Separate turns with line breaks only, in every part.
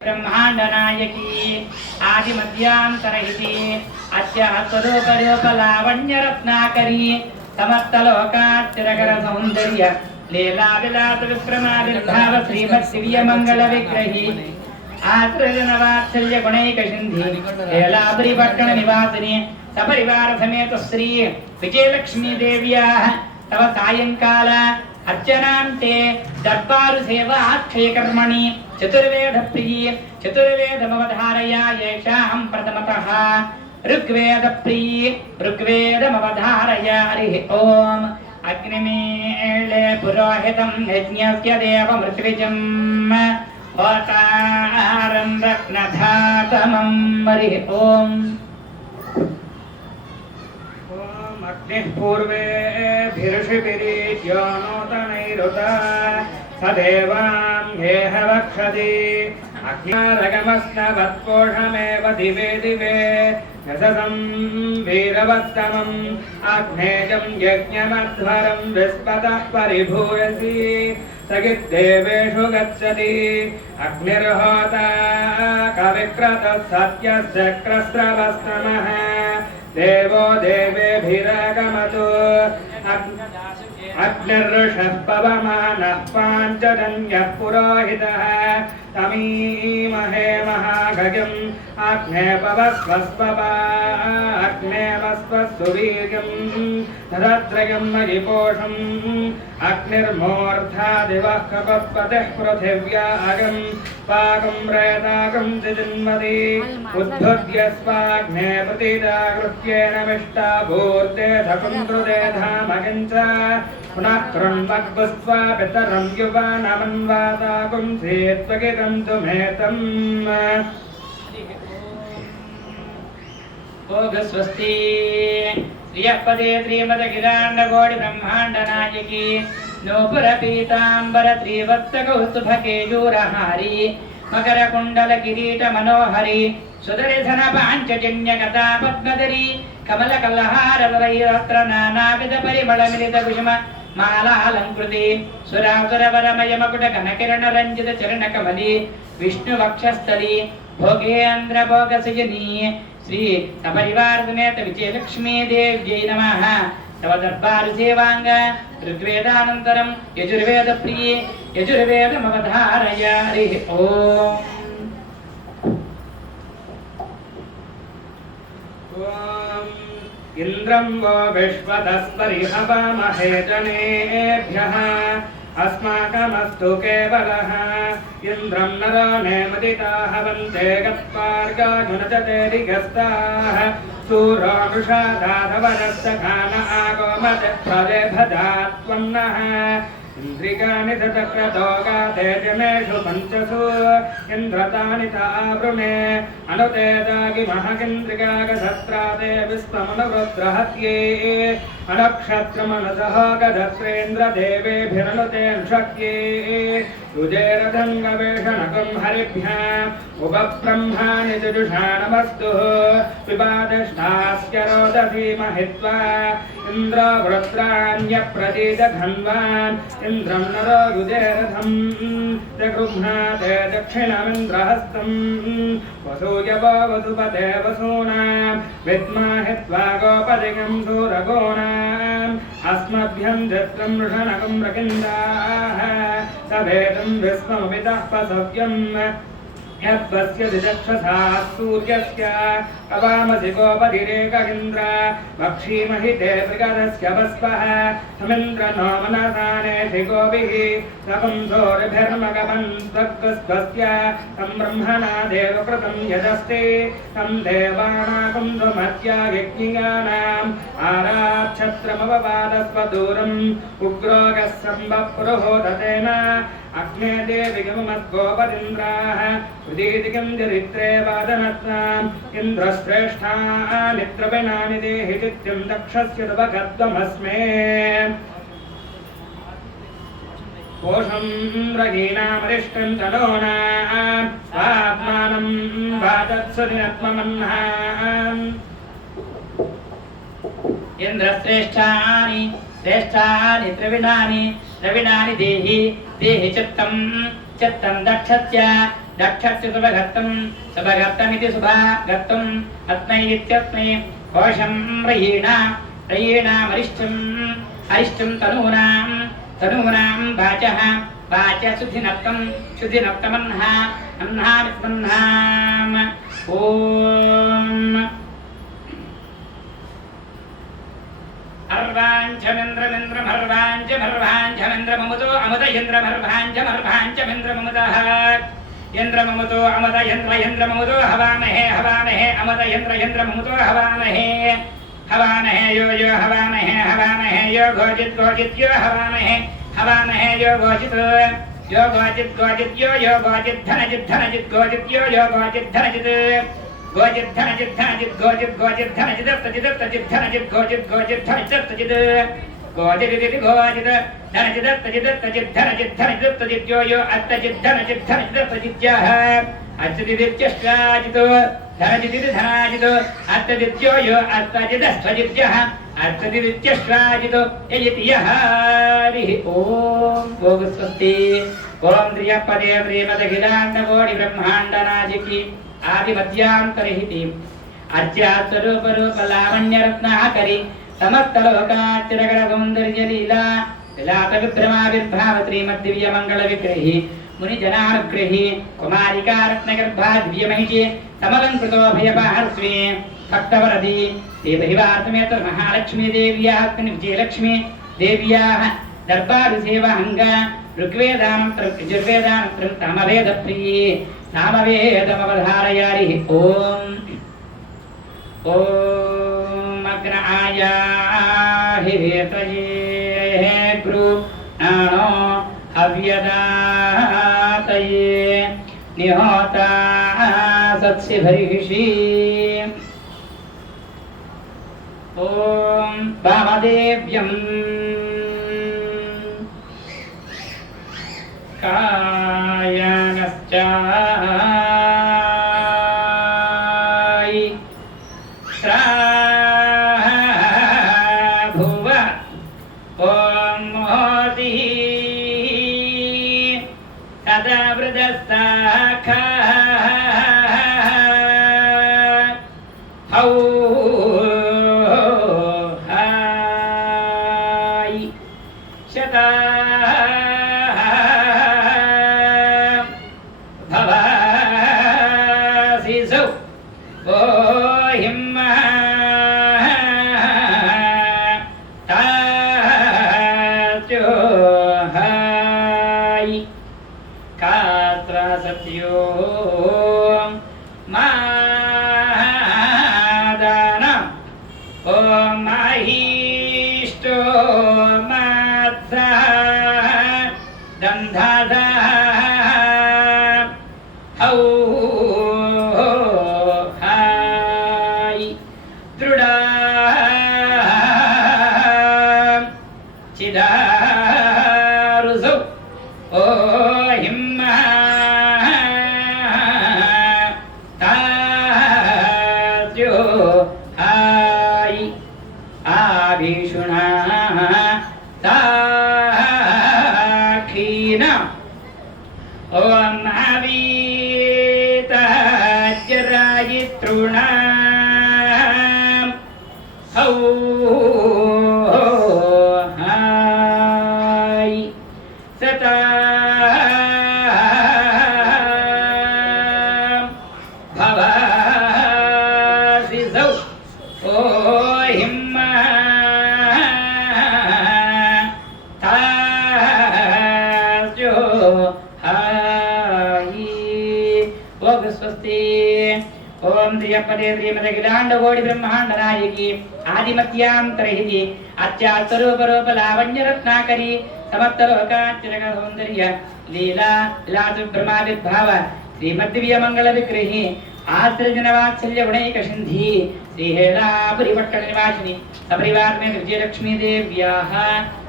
బ్రహ్మాండనాయకీ ఆది మధ్యాంతరహితి అస్య స్వరూపరూపలావణ్యరత్నాకరి సమస్తలోకాత్తిరగర సౌందర్య లీలా విలాస విక్రమావిర్భావ శ్రీమత్ దివ్య మంగళ విగ్రహి ఆశ్రయన వాత్సల్య గుణైక సింధి లీలాపురి పట్టణ నివాసిని సపరివార సమేత శ్రీ విజయలక్ష్మీ దేవ్యా తవ సాయంకాల అర్చనాంతే దర్బారు సేవా క్షయకర్మణి चतुर्वेदप्रिये चतुर्वेदमवधारया येषां प्रथमतः ऋग्वेदप्रिये ऋग्वेदमवधारय हरिः ॐ अग्निमीळे पुरोहितं यज्ञस्य देवमृत्विजम् होतारं रत्नधातमं हरिः
ॐ अग्निः पूर्वेभिर्षिभिरीत्यानोतनैरुता वक्षति अग्नारगमस्नवत्पोषमेव दिवे दिवे। यशसं वीरवत्तमम्। आग्नेयं यज्ञमध्वरं विस्पतः परिभूयसि। सगिद्देवेषु गच्छति। अग्निर्होता कविक्रतः सत्यश्चक्रस्रवस्तमः देवो देवेभिरागमतु। अग्निर्षः पवमानः पाञ्चजन्यः पुरोहितः तमीमहे महागजम् अग्ने पवस्वस्वपाग्नेवस्वस्वीर्यम् धरत्रयम् मयिपोषम् अग्निर्मूर्धा कपत्पतिः पृथिव्या अगम् पाकम् रेताकम् जिन्मति उद्भुत्य स्वाग्ने मिष्टा भूर्ते धकुन्द्रुते धामगम् पुनः कृण्वद्वस्वा पितरं युवानमन्वादागुं सेत्वगिरं तुमेतम्
स्वस्ति श्रियपदे श्रीमदगिराण्डगोडिब्रह्माण्डनायकी नोपुरपीताम्बर त्रिवत्तकौस्तुभकेजूरहारी मकरकुण्डलकिरीटमनोहरी सुदरिधनपाञ्चजन्यकथा पद्मदरी कमलकल्लहारवरैरत्र नानाविधपरिमलमिलितकुसुम కుండల కిరీట మాలాలంకృతి. సురాసుర వరమయ మకుట కనకిరణ రంజిత చరణ కమలి విష్ణు వక్షస్థలి భోగేంద్ర భోగ శ్రీ సపరివార సమేత విజయలక్ష్మీ దేవ్యై నమ. తవ దర్బారు సేవాంగ ఋగ్వేదానంతరం యజుర్వేద ప్రియే యజుర్వేదమవధారయ. హరి ఓం.
ॐ इन्द्रं वो विश्वतस्परिहवामहे जनेभ्यः अस्माकमस्तु केवलः इन्द्रं नरो नेमदिताः वन्दे गत्पार्गाजुनजते दिगस्ताः सूरोनुषादाधवरस्तखान आगोमते प्रलेभदात्वं नः ఇంద్రికాని తత్ర దోగాదేజమేషు పంచసు. ఇంద్రతాని తాబ్రుమే అనుతేదాగి మహకింద్రికాగ సత్రాదే విశ్వమనురుద్రహత్యే అనక్షత్రమనసహ గధత్రేంద్ర దేవేభిరనుతేన్ శక్యే युजेरथङ्गवेषणकं हरिभ्याम् उपब्रह्माणि जुजुषा नमस्तु। पिबादष्टास्य रोदसी महित्वा इन्द्रवृत्राण्यप्रदीदधन्वान् इन्द्रं नरो युजेरथम् जगृह्णाते दक्षिणमिन्द्रहस्तम्। वसूयवो वसुपते वसूनां विद्माहि त्वा गोपदिगं अस्मभ्यं चित्रं वृषणकं प्रकिन्दाः सभेदं विश्वमपितः पसव्यम् यद्वस्य दिचक्षसा सूर्यस्य अवामसि गोपधिरेकहिन्द्र भक्षीमहि ते मृगदस्य वस्वः समिन्द्र नो मनसानेषि गोभिः सपुंसोरिभिर्मगमन् त्वग्स्वस्य तं ब्रह्मणा देवकृतं यदस्ति तं देवानाकुन्दुमत्यागिज्ञानाम् आराच्छत्रमवपादस्व दूरम् उग्रोगः सम्बप्रुहोदतेन अग्ने देविगमद्गोपदिन्द्राः उदीतिकं जरित्रे वादनत्नाम् इन्द्रश्रेष्ठा नित्रविणानि देहि चित्यं दक्षस्य दुवकत्वमस्मे कोशं रहीणामरिष्टं तनोना स्वात्मानं वादत्सुनिरत्ममह्नाम्
इन्द्रश्रेष्ठानि श्रेष्ठानि त्रिविणानि द्रविणानि देहि देहि चित्तं चित्तं दक्षस्य दक्षस्य शुभगर्तं शुभगर्तमिति शुभागर्तम् अस्मै इत्यस्मै कोशं रयीण रयीणामरिष्टम् अरिष्टं तनूनां तनूनां वाचः वाच शुधिनक्तं शुधिनक्तमह्नः अह्नामिस्मह्नाम् ॐ अर्वाञ्चमिन्द्रमिन्द्रमर्वाञ्चमर्वाञ्चमिन्द्रममुतो अमुदयन्द्रमर्वाञ्चमर्वाञ्चमिन्द्रममुदः यन्त्रममुतो अमद यन्त्र ममतो हवामहे हवामहे, अमद यन्त्र ममतो हवामहे। हवामहे यो यो, हवामहे हवामहे, यो घोषित घोषित, यो हवामहे। हवामहे यो घोषित यो घोषित घोषित, यो यो घोषित धनजित धनजित घोषित, यो यो घोषित धनजित घोषित धनजित धनजित घोषित घोषित धनजित दत्तजित दत्तजित धनजित घोषित घोषित धनजित दत्तजित గోజరిది గోజిత ధనజిదత్తజిద్ధనజిద్ధనజిత్తజిద్యోయో అత్తజిద్ధనజిద్ధనజిత్తజిద్యాః అచ్చదిదిత్యష్టాజితో ధనజిదిది ధనాజితో అత్తదిద్యోయో అత్తజిదస్వజిద్యః అర్థదిత్యష్టాజితో యజతి యః హరిః ఓం భోగస్వస్తి ఓం త్రియపదే ప్రేమదఖిలాండకోడి బ్రహ్మాండనాజికి ఆది మధ్యాంతరహితి అర్చాస్వరూపరూప లావణ్యరత్నాకరి సమస్తలోకాచిరగణ సౌందర్య లీలా విలాస విభ్రమావిర్భావ శ్రీమద్దివ్య మంగళ విగ్రహి ముని జనానుగ్రహి కుమారికారత్నగర్భా దివ్యమహిషి సమలంకృతోభయపార్శ్వే భక్తవరది శ్రీపరివారసమేత మహాలక్ష్మీ దేవ్యాస్మిన్ విజయలక్ష్మి దేవ్యాः దర్బారు సేవాంగ ఋగ్వేదానంతరం యజుర్వేదానంతరం సామవేద ప్రియే సామవేదమవధారయారి ఓం ఓం అగ్రహాయాహిరేతయే గృ నాణో హవ్యదాతయే నిహోతా సత్సిభరిషి ఓం వామదేవ్యం కాయనశ్చాయి Oh. సాఖీన ఓం అవీతరాయితృణ హౌ स्वस्ति ओम त्रियपदे त्रिमदखिलाण्डकोटि ब्रह्माण्डनायकि आदिमत्यान्तरहिति अत्यात्तरूपरूपलावण्यरत्नाकरी समस्तलोकाच्चरकसौन्दर्य लीला लीलातुभ्रमाविर्भाव श्रीमद्दिव्यमङ्गलविग्रहि आश्रयजनवात्सल्यगुणैकसिन्धि श्रीहेलापुरिपट्टनिवासिनि सपरिवार में विजयलक्ष्मी देव्याः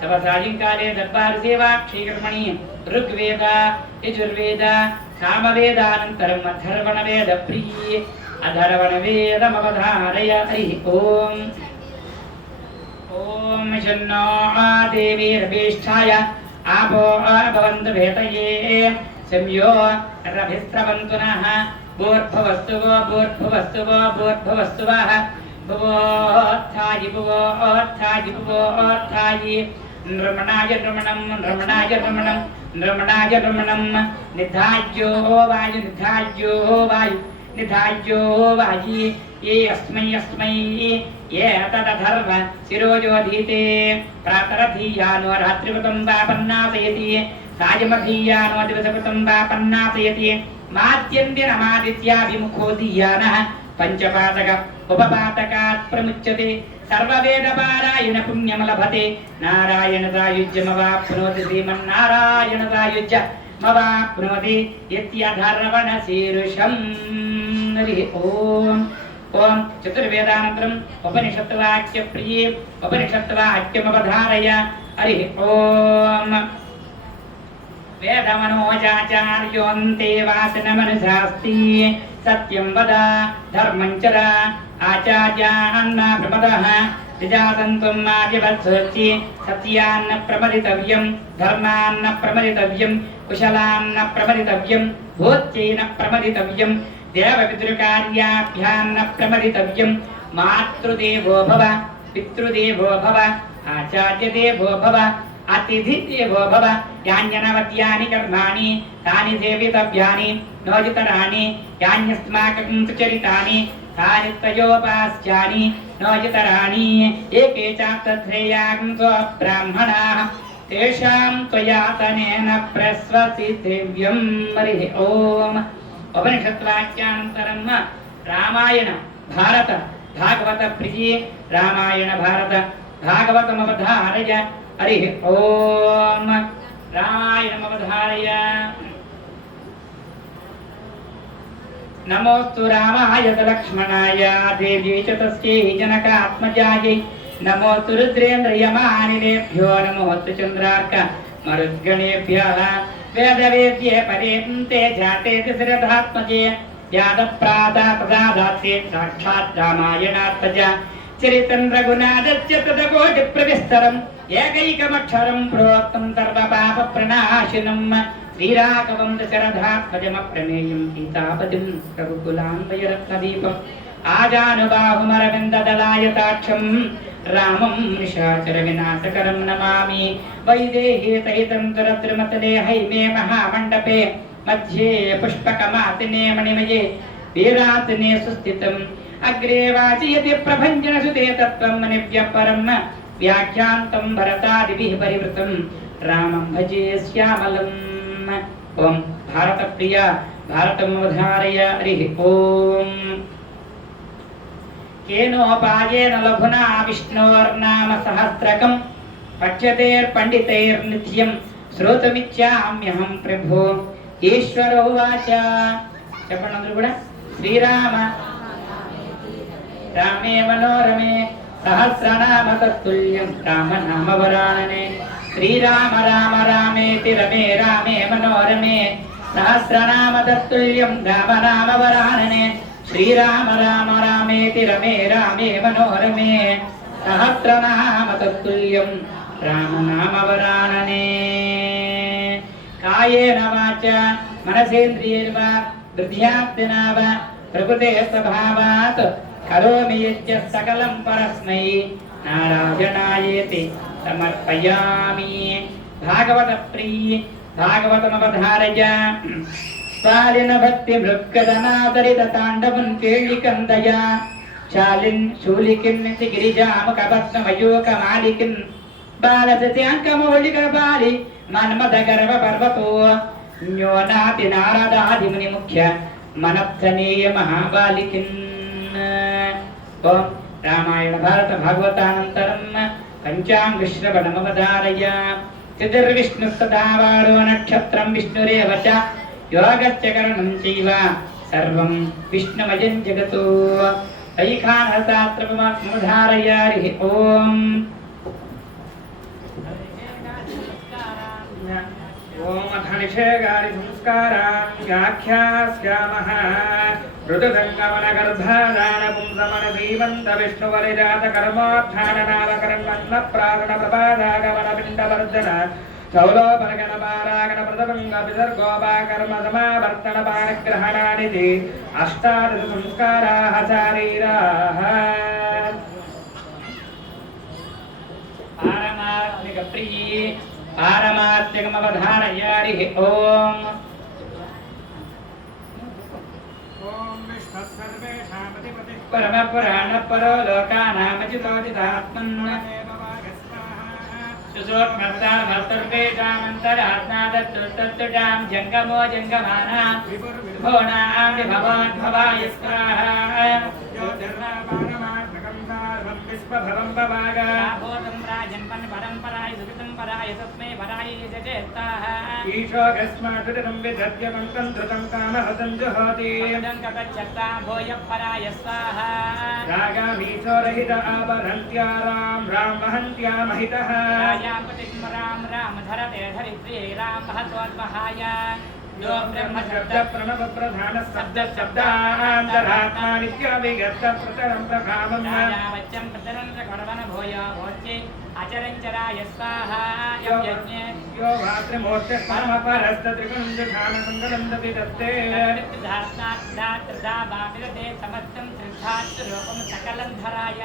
तव सायङ्काले दर्बारसेवा क्षीकर्मणीयम् ಋಗ್ವೇದ ಯಜುರ್ವೇದ ಸಾಮವೇದಾನಂತರಂ ಅಥರ್ವಣ ವೇದ ಪ್ರಿಯೇ ಅಥರ್ವಣ ವೇದಮವಧಾರಯ ಐ ಓಂ ಓಂ ಶನ್ನೋ ದೇವಿರ್ಭೀಷ್ಠಾಯ आपो भवन्तु भेतये शम्यो रभिस्रवन्तु नः। भूर्भवस्तु वो भूर्भवस्तु वो भूर्भवस्तु वः भुवोत्थायि भुवोत्थायि भुवोत्थायि नृमणाय नृमणं नृमणाय नृमणम्। నృమణాయ నృమణం నృమణాయ నృమణం నిధాజ్యో వాయు నిధాజ్యో వాయు నిధాజ్యో వాయి ఏ అస్మై అస్మై ఏ తదధర్వ శిరోజోధీతే ప్రాతరధీయానో రాత్రివతం వాపన్నాసయతి సాయమధీయానో దివసవతం వాపన్నాసయతి మాద్యందినమాదిత్యాభిముఖో ధీయానః పంచపాతక ఉపపాతకాత్ ప్రముచ్యతే సర్వవేదపారాయణ పుణ్యం లభతే. నారాయణ సాయుజ్యమవాప్నోతి శ్రీమన్నారాయణ సాయుజ్యమవాప్నోతి ఇత్యధర్వణ శీర్షం. హరి ఓం. ఓం చతుర్వేదానంతరం ఉపనిషత్వాక్య ప్రియే ఉపనిషత్వాక్యమవధారయ హరి ఓం. వేదమనోజాచార్యోంతే వాసనమనుశాస్తి సత్యం వద ధర్మం చర ఆచార్యాన్న ప్రమదః విజాతంత్వం ఆర్యవత్సోచి సత్యాన్న ప్రమదితవ్యం ధర్మాన్న ప్రమదితవ్యం కుశలాన్న ప్రమదితవ్యం భూత్యైన ప్రమదితవ్యం దేవపితృకార్యాభ్యాన్న ప్రమదితవ్యం మాతృదేవో భవ పితృదేవో భవ ఆచార్యదేవో భవ అతిథిదేవో భవ యాన్యనవద్యాని కర్మాణి తాని సేవితవ్యాని నోజితరాణి యాన్యస్మాకం సుచరితాని తాని త్వయోపాస్యాని నోజితరాణి ఏకే చాత్తశ్రేయాం స్వబ్రాహ్మణాः తేషాం త్వయాతనేన ప్రస్వసితవ్యం హరి ఓం ఉపనిషత్వాక్యానంతరం రామాయణ భారత భాగవత ప్రియ రామాయణ భారత భాగవతమవధారయ హరి ఓం నమోస్తు రామాయ లక్ష్మణాయ దేవీ చ తస్యై జనకాత్మజాయై నమోస్తు రుద్రేంద్రయమానినేభ్యో నమోస్తు చంద్రార్క మరుద్గణేభ్యः వేదవేద్యే పరేంతే జాతే దశరథాత్మజే తిరధాత్మజే యాదప్రాదాపదాదాత్తే సాక్షాత్ రామాయణాత్మజ చరితం రఘునాథస్య తదకోటి ప్రవిస్తరం ఏకైకమక్షరం ప్రోక్తం సర్వ పాప ప్రణాశినం శ్రీరాఘవం దశరథాత్మజమప్రమేయం సీతాపతిం రఘుకులాన్వయరత్నదీపం ఆజానుబాహుమరవిందదలాయతాక్షం రామం నిశాచర వినాశకరం నమామి వైదేహీ సహితం దురద్రుమతలే హైమే మహామండపే मध्ये पुष्पकमातिने मणिमये वीरातिने सुस्थितम् अग्रे वाचयति प्रभञ्जनसुते तत्त्वं मनिभ्यः परं व्याख्यान्तं भरतादिभिः परिवृतं रामं भजे श्यामलम् ఓం భారత ప్రియ భారతముధారయ హరి ఓం కేనోపాయేన లఘునా విష్ణోర్నామ సహస్రకం పచ్యతేర్పండితైర్నిత్యం శ్రోతమిచ్చామ్యహం ప్రభో ఈశ్వరో వాచ చెప్పండి అందరూ కూడా। శ్రీరామ। రామే మనోరమే। సహస్రనామ తత్తుల్యం। శ్రీరామ రామ రామేతి రమే రామే మనోరమే సహస్రనామ తత్తుల్యం రామ రామ వరాననే. శ్రీరామ రామ రామేతి రమే రామే మనోరమే సహస్రనామ తత్తుల్యం రామ నామ వరాణనే కాయేన వాచ మనసేంద్రియైర్వ బుద్ధ్యాత్మనా ప్రకృతే స్వభావాత్ కరోమి యజ్ఞ సకలం పరస్మై. నారాయణాయేతి. సమర్పయామి భాగవత ప్రియ భాగవతమవధారయ స్వాలిన భక్తి మృక్కదనాదరిత తాండవం కేళికందయ శాలిన్ శూలికిన్ గిరిజాముఖభస్మయూక మాలికిన్ బాలసత్యాంకమౌళిక బాలి మన్మద గర్వ పర్వతో న్యోనాతి నారదాదిముని ముఖ్య మనప్తనీయ మహాబాలికిన్ ఓం రామాయణ భారత భాగవతానంతరం పంచాంగ శ్రవణమవధారయ చతుర్విష్ణు సదావారో నక్షత్రం విష్ణురేవ చ యోగస్య కరణం చైవ సర్వం విష్ణుమయం జగతో వైఖానసాత్రమధారయ హరి ఓం
ఓం అథ నిషేగారి సంస్కారాన్ వ్యాఖ్యాస్యామః ఋతుసంగమన గర్భాదాన పుంసమన సీమంత విష్ణువరిజాత కర్మార్థాన నామకరణన్న ప్రాణ ప్రపాదాగమన పిండవర్ధన చౌలోపరగణపారాగణప్రథమంగపిసర్గోపాకర్మ అష్టాదశ సంస్కారాः శారీరాः
పారమాత్మిక ప్రియి పారమాత్మికమవధారయారి ఓం
परम पुराण सुसोत्मर्ता
भर्तर्वेदानन्तरात्नादत्तुष्टत्तुटां जङ्गमो जङ्गमानां विभुर्विभोनां विभवोद्भवाय स्वाहा జంగమానాం భువనాం విభవాన్ భవాయ స్వాహా
విశ్వభవం పవాగా
భూతం రాజన్మన్ పరంపరాయ సుఖితం పరాయ తస్మై పరాయ చేత్తాః
ఈశోకస్మాటురం విధద్యమంతం ధృతం కామహతం జుహోతి
కథచ్చత్తా భూయ పరాయ స్వాహా
రాగామీశోరహిత ఆపహంత్యారాం రామ్ వహంత్యా మహితః
రాజాం పతిం రామ రామ ధరతే ధరిత్రీ రామ మహత్వద్మహాయ యో బ్రహ్మ
శబ్ద
శబ్ద
ప్రణవ
స్వాహా యం
సంగలందతి దత్తే
ధాత్రదాబాపిరదే సమస్తం త్రిధాత్రూపం సకలం ధరాయ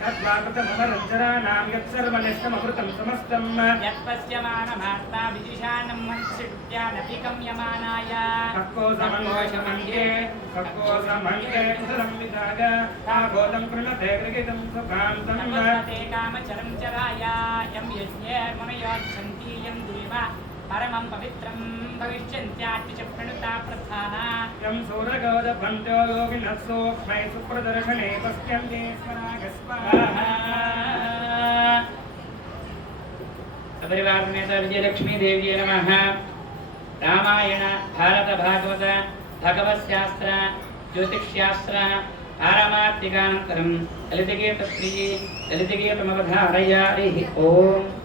తద్వాకృతమరజ్జరాణాం యత్సర్వనిష్టమృతం సమస్తం
యత్పశ్యమానమాత్మా విదిశానం మంత్రిత్యానపికం యమానాయ
కక్కోసమంగే కక్కోసమంగే కుశలం విధాగ కాగోదం కృణతే గృహితం సుఖాంతం
కామచరం చరాయ యం యజ్ఞే మునయోత్సంతి యం దేవ. పరమం పవిత్రం భవిష్యంత్యాటి చ ప్రణుతా ప్రధానా.
యం సూరగోద పంచో యోగినః సూక్ష్మై సుప్రదర్శనే పశ్యంతే
సపరివార సమేత విజయలక్ష్మీ దేవి నమ రామాయణ భారత భాగవత భగవత్శాస్త్ర